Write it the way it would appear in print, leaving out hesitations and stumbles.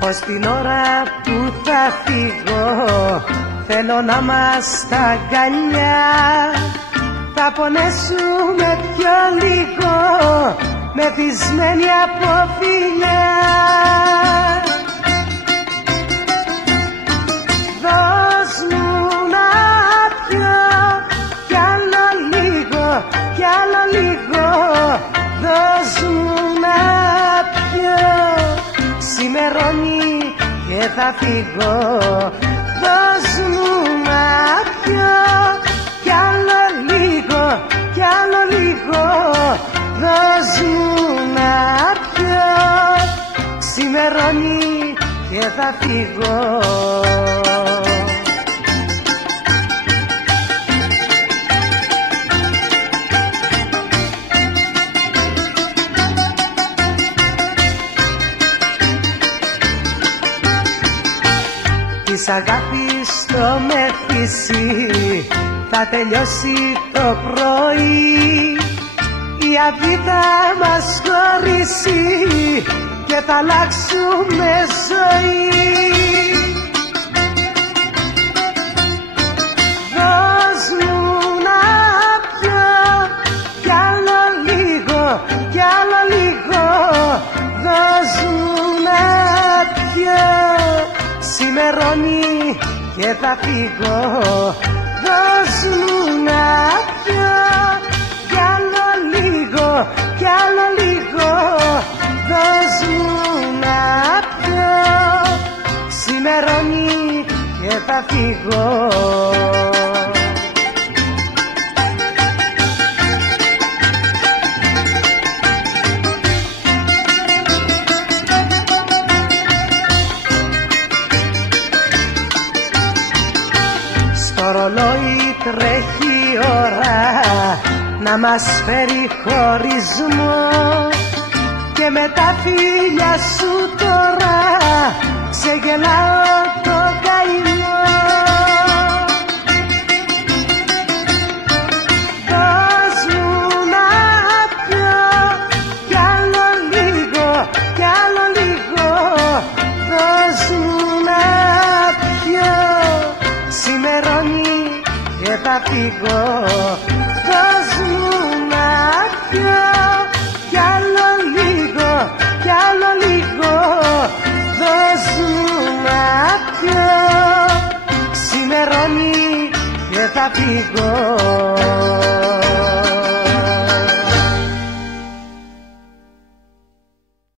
πως την ώρα που θα φύγω θέλω να είμαστε αγκαλιά. Θα πονέσουμε πιο λίγο μεθυσμένοι από φιλιά. Δώσ' μου να πιω κι άλλο λίγο, κι άλλο λίγο. Δώσ' μου να πιω, ξημερώνει και θα φύγω. Δώσ' μου να πιω κι άλλο λίγο, κι άλλο λίγο. Δώσ' μου να πιω, ξημερώνει και θα φύγω. Της αγάπης το μεθύσι θα τελειώσει το πρωί. Η αυγή θα μας χωρίσει και θα αλλάξουμε ζωή. Δώσ' μου να πιω κι άλλο λίγο, κι άλλο λίγο. Δώσ' μου να πιω, ξημερώνει και θα φύγω. Δώσ' μου να πιω κι άλλο λίγο, κι άλλο λίγο. Δώσ' μου να πιω, ξημερώνει και θα φύγω. Στο ρολόι τρέχει η ώρα να μας φέρει χωρισμό και με τα φίλια σου τώρα ξεγελάω το καημό. Δώσ' μου να πιω κι άλλο λίγο, κι άλλο λίγο. Δώσ' μου να πιω, ξημερώνει και θα φύγω. Δώσ' μου να πιω κι άλλο λίγο, κι άλλο λίγο. Δώσ' μου να πιω, ξημερώνει και θα φύγω.